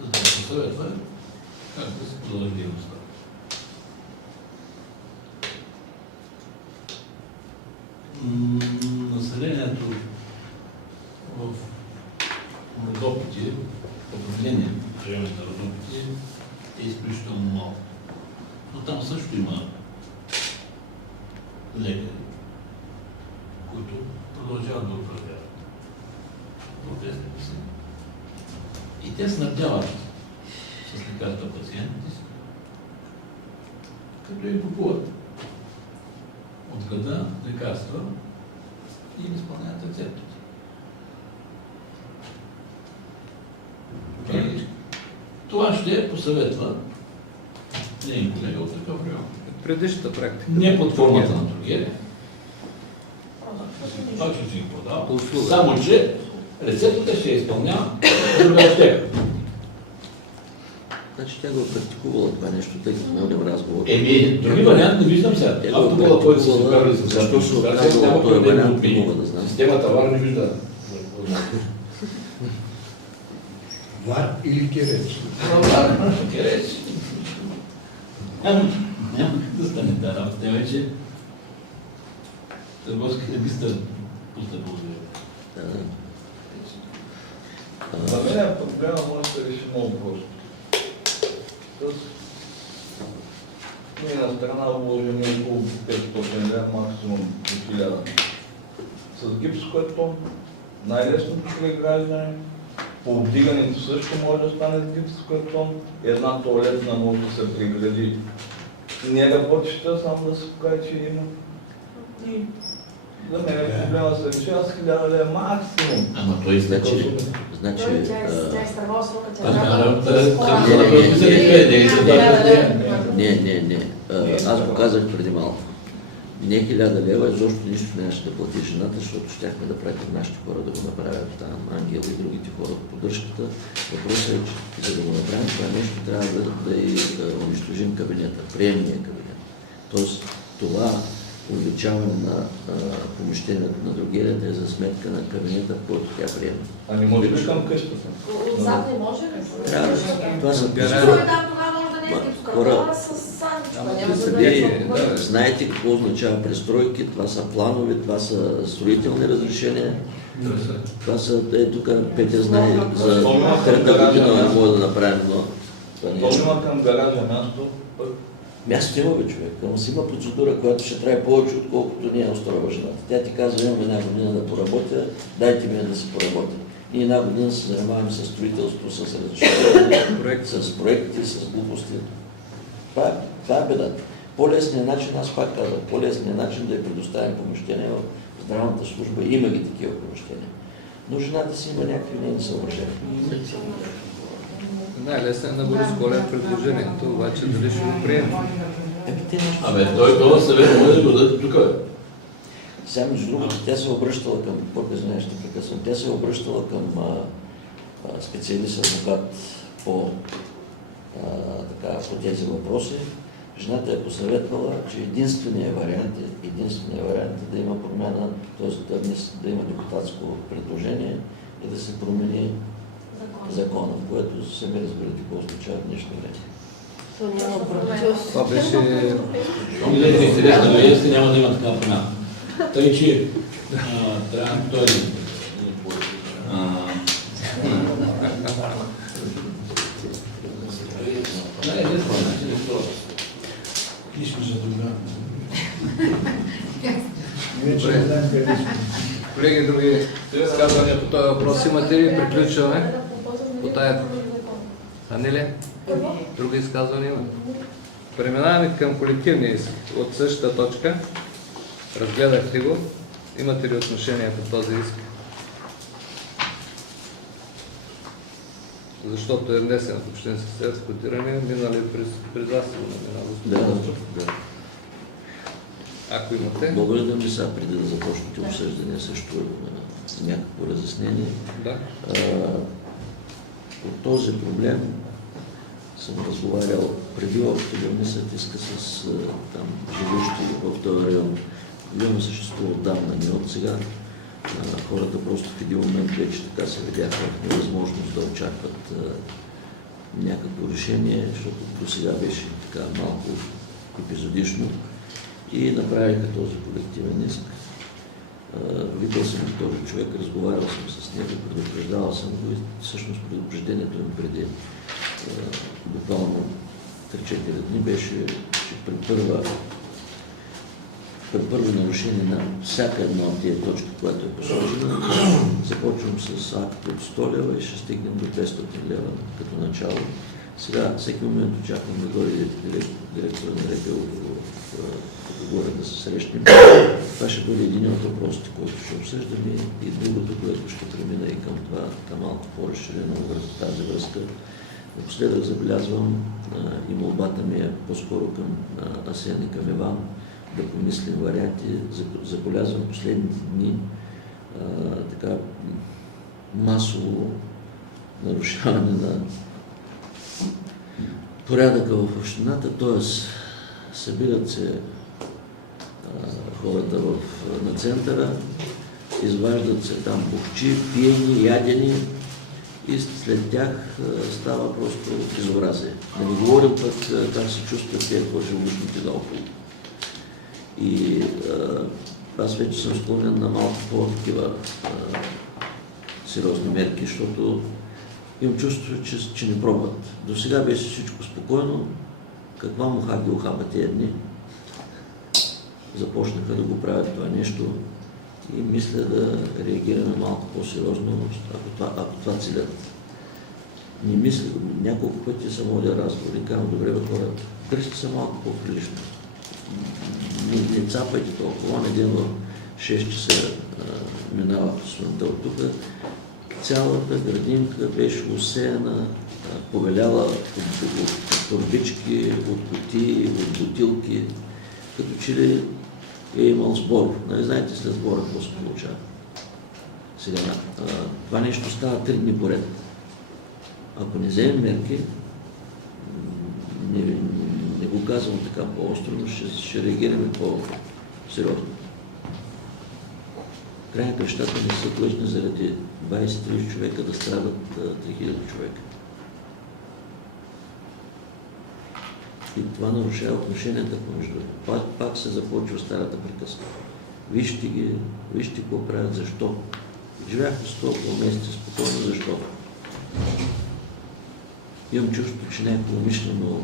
За да се посъветва как да се продължи дейността. Населението в Родопите, определение в районите на Родопите е изключително малко. Но там също има лекари, които продължават да управляват протестите си. И те снабдяват с лекарства пациентите си, като им купуват от града лекарства и им изпълняват рецептите. И това ще посъветва Не, колега от такъв район. Предишната практика. Не под формата на торгия. Това ще си ги продава. По услуга. Само, че рецептата ще изпълнява друга аптека. Значи тя го е практикувала това нещо, тъй като водим разговор. Други вариант не виждам сега. Тя го Автогола, който се практикувала, вкарали с защо се сега отказала няма от този проблем да вариант, отмени. не мога да знам. Системата ВАР не вижда. Вар или кереч? Кереч. Няма да стане тази работа. Те вече търговски регистър пуста по Да. За мен проблема може да се реши много просто. Тоест, ние на страна вложим около 500 лева, максимум до 1000. С гипсокартон най-лесното при граждане, повдигането също може да стане с гипсокартон, една тоалетна може да се пригради не работеща, само да се покаже, че има. И за мен проблема се реши, аз 1000 лева максимум. Ама той изтече. Значи, Тя изтървала срока, тя не. Аз го казах преди малко. Не 1000 лева, изобщо нищо нямаше да плати жената, защото щяхме да пратим нашите хора да го направят, там Ангел и другите хора от поддръжката. Въпросът е, че за да го направим това нещо, трябва да унищожим кабинета, приемния кабинет. Тоест, това увеличаване на помещението на другерията е за сметка на кабинета, в който тя приема. А не може ли към къщата? Отзад не може ли? Трябва да. Това са Той там тогава може да не е с гипсокартона, с саничка. Няма да Вие бъде. знаете какво означава престройки, това са планове, това са строителни разрешения. Това са, тук Петя знае, за трета година не може да направим, но това не То е. има към гаража място, пък Място има, бе, човек, ама си има процедура, която ще трябва повече, отколкото ние устроява жената. Тя ти казва, имам една година да поработя, дайте ми да си поработя. И една година се занимаваме с строителство, с разрешение, с проекти, с глупости. Това е бедата. По-лесният начин, аз пак казвам, по-лесният начин да я предоставим помещение в здравната служба, има ги такива помещения. Но жената си има някакви нейни съображения. Най-лесно е на Борис Колев предложението, обаче дали ще го приеме. Те нещо. Абе, той това съвет може да го даде тук. Сега, между другото, тя се е обръщала към, по-късно ще прекъсвам, тя се е обръщала към специалист адвокат по тези въпроси. Жената е посъветвала, че единственият вариант е да има промяна, т.е. да има депутатско предложение и да се промени закона, в което сами разберете какво означава днешно време. То няма правителство. Това беше... Милете интересна вест, няма да има такава промяна. Тъй, че трябва той Нищо за друга. Колеги, други изказвания по този въпрос имате ли? Приключваме по тая... А не ли? Други изказвания има. Преминаваме към колективния иск от същата точка. Разгледахте го. Имате ли отношение по този иск? Защото е внесен в Общински съвет с котиране, минали през вас Да. Ако имате. Мога ли да ми сега, преди да започнете обсъждане, също някакво разяснение? Да. По този проблем съм разговарял преди още да внесат иска с живущи в този район. Район съществува отдавна, не от сега. Хората просто в един момент вече така се видяха невъзможност да очакват някакво решение, защото до сега беше така малко епизодично и направиха този колективен иск. Видял съм този човек, разговарял съм с него, предупреждавал съм го и всъщност предупреждението ми преди буквално 3-4 дни беше, че при първо нарушение на всяка една от тия точки, която е посочена, започвам с акт от 100 лева и ще стигнем до 500 лева като начало. Сега всеки момент очаквам да дойде директора на РПУ в горе да се срещнем. Това ще бъде един от въпросите, който ще обсъждаме и другото, което ще премина и към това малко по-разширено върху тази връзка. Напоследък забелязвам и молбата ми е по-скоро към Асен и към Иван да помислим варианти. Забелязвам последните дни така масово нарушаване на порядъка в общината, т.е. събират се хората на центъра, изваждат се там бухчи, пиени, ядени и след тях става просто безобразие. Да не говорим пък как се чувстват тези живушните наоколо. И аз вече съм склонен на малко по-такива сериозни мерки, защото имам чувство, че не пробват. До сега беше всичко спокойно. Каква муха ги ухаба тези дни? Започнаха да го правят това нещо и мисля да реагираме малко по-сериозно, ако това целят. Не мисля, няколко пъти съм водил разговори, казвам, добре бе хора, търсите се малко по-прилично. Не цапайте толкова, не ден в 6 часа минава сутринта от тук. Цялата градинка беше усеяна, повеляла от торбички, от кутии, от бутилки, като че ли е имал сбор. Нали знаете след сбора какво се получава? Сега, това нещо става 3 дни поред. Ако не вземем мерки, не го казвам така по-остро, но ще реагираме по-сериозно. Край на кращата не са длъжни заради 20-30 човека да страдат 3000 човека. И това нарушава отношенията помежду. Пак се започва старата приказка. Вижте какво правят, защо. Живяхме с толкова месеци спокойно, защо. Имам чувство, че някакво умишлено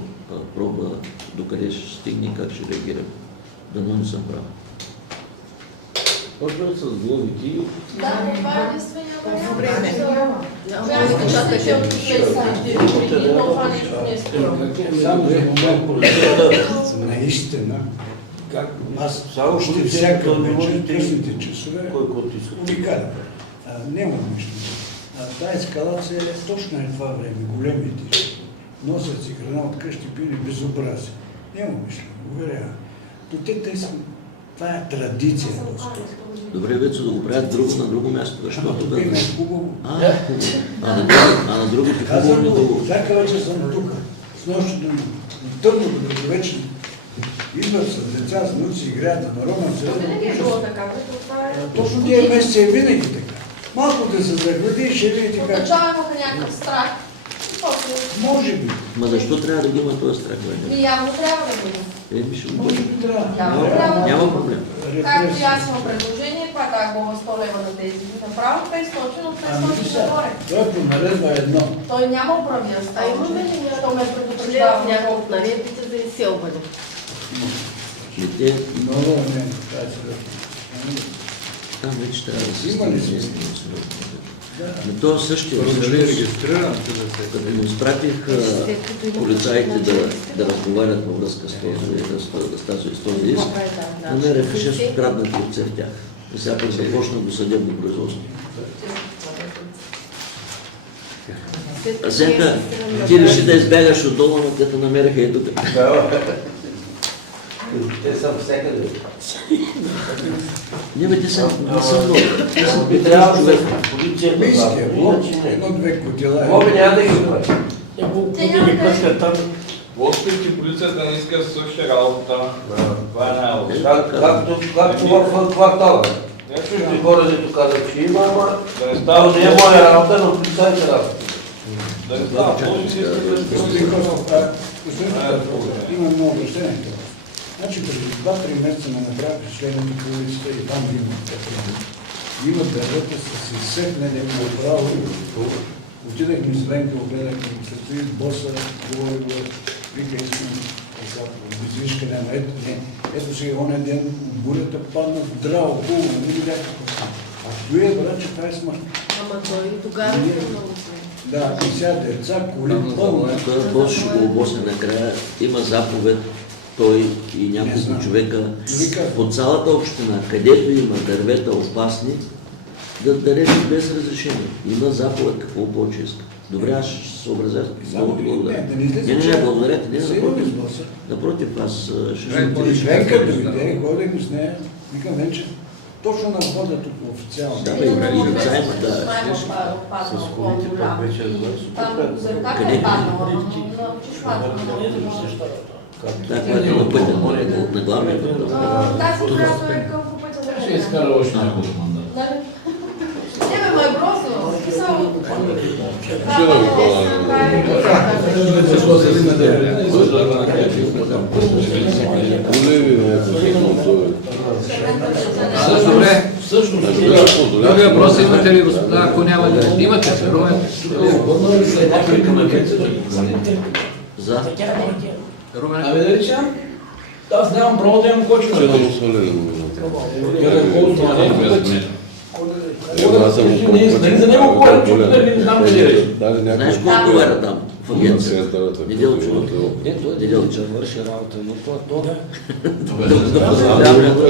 пробва докъде ще стигне и как ще реагирам. Дано не съм прав. Почват с глобики. Да, това е единствения вариант. Време. Трябва да чакате от 20 но това нещо не е скоро. Само за момент, наистина, аз още всяка вечер, късните часове, уникален. Няма нищо. Тая ескалация е точно е това време, големите. Носят си храна от къщи, пили безобразие. Няма нищо, уверявам. Но те търсят. Това е традиция. Добре, Вецо, да го правят на друго място, защото тук е хубаво. А на другото хубаво не хубаво. Всяка вечер съм тук. С нощи тъмно до вечер. Идват с деца, с внуци, играят на Роман. Винаги е било така, това е... Точно тия месеци е винаги така. Малко да се захвати и ще видите как. Отначало имаха някакъв страх. Може би. Ма защо трябва да ги има този страх? И явно трябва да го има. Може би трябва. Явно трябва да Няма го проблем. Както и аз имам предложение, това как глоба 100 лева на тези. Направо 500 от 500 нагоре. Той по наредба е едно. Той няма управленска. А имаме ли Що ме някакъв предупреждава някакъв от наредбите за изселване? И те Много не, това е сериозно. там вече трябва да се Има ли си? Но то същия регистриран, като им изпратих полицаите да разговарят във връзка с този иск, намеряха 6 откраднати лица в тях. И сега пък започна до съдебно производство. А сега ти реши да избягаш отдолу, но като намериха и тук. Те са всекъде. Не бе, те са много. Те са Би трябвало да полиция да Мийския блок, иначе не. едно-две котела. Глоби няма да ги прави. Те няма да Водството полицията не иска да свърши работа. Това е най-лошо. Както в квартала. Чужди хора, дето казват, че има, ама Да не това става не е моя работа, но полицайите работа. Да не става Господин Костов, има много обращение. Значи преди 2-3 месеца ме направи впечатлението по улицата и там има. Има дървета с изсъхнали направо. Отидахме с Ленка, огледахме, се стои боса, говори, вика искам безвишка няма. Ето сега оня ден бурята падна здраво, хубаво, не видях какво. А стои е брат, че това е смърт. Ама той и тогава е много. Да, и сега деца, коли, пълно. Този бос ще го обосне накрая. Има заповед той и няколко човека по цялата община, където има дървета опасни, да режат без разрешение. Има заповед, какво повече иска. Добре, аз ще се съобразя. Много ти благодаря. Не излезе, Не, че- благодарете. Не, Се напротив. има сблъсък. Напротив, аз ще се Венка дойде, ходих с нея, викам Венче, точно на входа тук официално. Да, бе, добре, Много лица има, интересно, да. знаем, паднал С колите по-голям. пак вече Там зърката Къде? е паднала, но чешмата. Да, която е на пътя, на главния път. Тази, която е към по пътя за Ще изкара още няколко мандата. Нали? Не бе, ма е просто. Смисъл. Защо се взима да е? Излъжда на къде? Добре. Всъщност, Други въпроси имате ли, господа? Ако няма да имате, Румен. За. Румен. Абе да речем, аз нямам право да имам кой човек. Нали за него говорим, че не знам къде е. Знаеш кой отговаря там в агенцията? Неделчо. Неделчо. Върши работа, но то Да поздравлявам.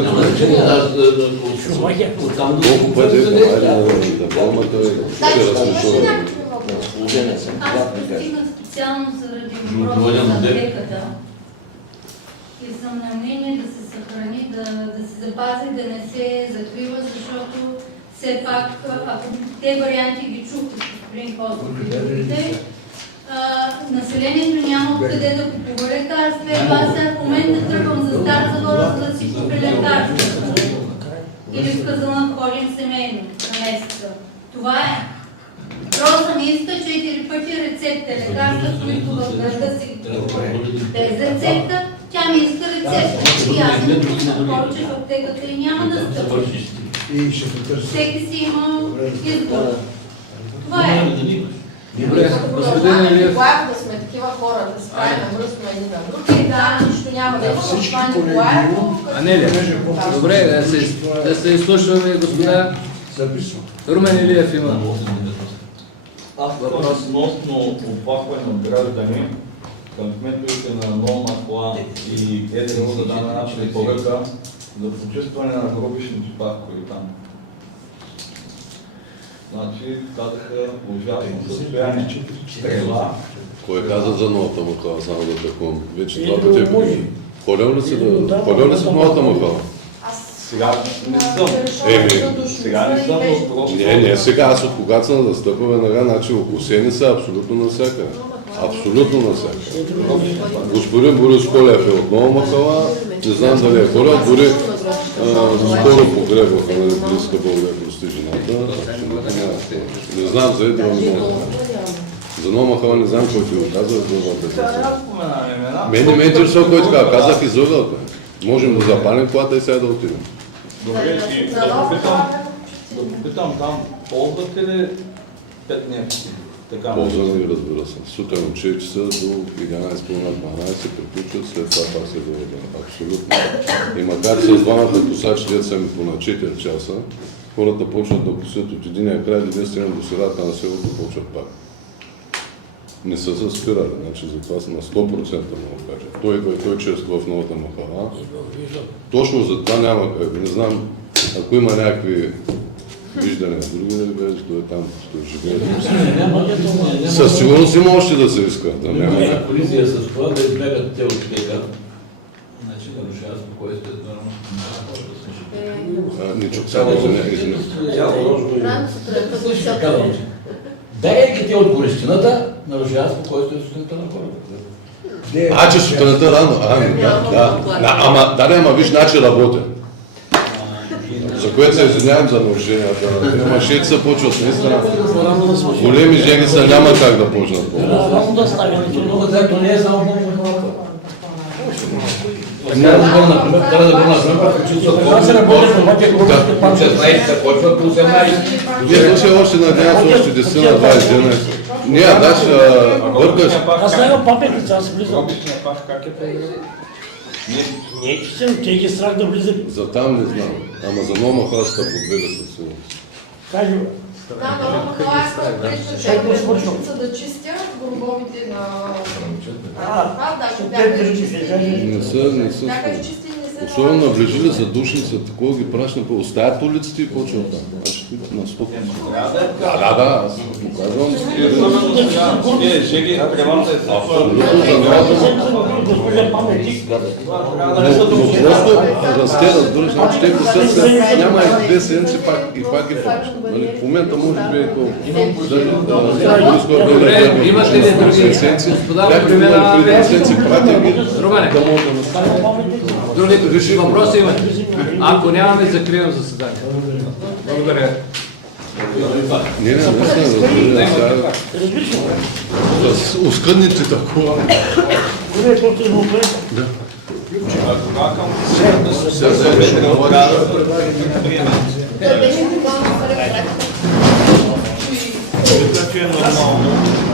колко пъти е помага да помага, той Значи, ще имаш ли разрешава. някакви въпроси? Положение съм. Аз пристигнах специално заради въпроса Животновъден за модел. аптеката и съм на мнение да се съхрани, да се запази, да не се закрива, защото все пак, ако те варианти ги чухте с господин Костов и другите, населението няма откъде да купува лекарства. Ето аз сега в момента тръгвам за Стара Загора, за да си купя лекарства. Или в Казанлък ходим семейно на месеца. Това е. Роза ми иска 4 пъти рецепта, лекарства, които в града си без рецепта, тя ми иска рецепта. И аз не пускам повече в аптеката и няма да стъпа. И ще потърси. Всеки си има избор. Това е. Добре, господин Илиев. Николаев да сме такива хора, да се правим на мръсно един на друг и да, нищо няма да има, но това Николаево... Анелия. Добре, да се изслушваме, господа. Записвам. Румен Илиев има. Въпрос относно оплакване от граждани към кметовете на Нова Махала и ЕДРО да даме начин поръка за почистване на гробищните паркове там. Значи, казаха ужасно състояние. Трева. Кой каза за новата махала, само да таком? Вече два пъти е говорил. Ходил ли си в новата махала? Сега не съм. Сега не съм, но просто... Не, сега аз от когато съм застъпва веднага, значи окосени са абсолютно навсякъде. Абсолютно навсякъде. Господин Борис Колев е от Нова махала, не знам дали е ходил, дори скоро погребаха на близка България, прости жената. Не знам за едно не мога. За Нова махала не знам кой ти го казва, за Нова. Мен не ме интересува кой така, казах из ъгълта. Можем да запалим колата и сега да отидем. Добре, да попитам там, ползвате ли петневки? Така, Ползваме ги, разбира се. Сутрин от 6 часа до 11:30-12 приключват, след това пак се доведе. Абсолютно. И макар с двамата косачи, дето са ми по на 4 часа, хората почват да косят от единия край, до стигнат до средата на селото, почват пак. Не са се спирали, значи затова са на 100% мога да кажа. Той идва и той често в новата махала. Точно за това няма как. Не знам, ако има някакви виждания други, да кажеш, той е там, той живее. Със сигурност има още да се иска. Да няма. Има колизия с това да избегат те от тека. Значи нарушава спокойствието на Не чух само за някакви. Рано сутринта бегайки те от горещината, нарушава спокойствието сутринта на хората. Че сутринта рано. Ама виж, значи работя. За което се извинявам за нарушенията. Мъжете се почват наистина. Големи жени са, няма как да почнат. Много exacto не е само по хората. Трябва да го например, когато се работи в домати, когато 16 се почва по 18. Вие ще още надявам се още 10 на 20 дена. Не, бъркаш. Аз нямам папетница, аз влизам. Гробищния парк как е по-близо? Не, че съм, те ги страх да влизат. За там не знам. Ама за Нова махала са подвега със сигурност. Кажи, бе. Да, Нова махала са да чистят гробовите на... Не са. Бяха изчистени, не се... Особено наближили задушници, такова ги прашна по... Оставят улиците и почват там. на 100%. Трябва да е Да, аз го казвам. Особено сега, вие шеги, тревата е Абсолютно за новото. Госпожа паметник. трябва да Но не са просто расте, разбираш, значи те писат след няма и 2 седмици и пак е почва. Нали, в момента може би е Добре, имате ли други господа, преминаваме? 2 седмици пратя ги Румене, да могат да настане. други въпроси имате? Ако нямаме, закривам заседанието. Благодаря. Не, наистина, сега да оскъдните такова. Добре, просто да му бъде. Сега вече не може да Да, беше нормално, Мисля, че е нормално.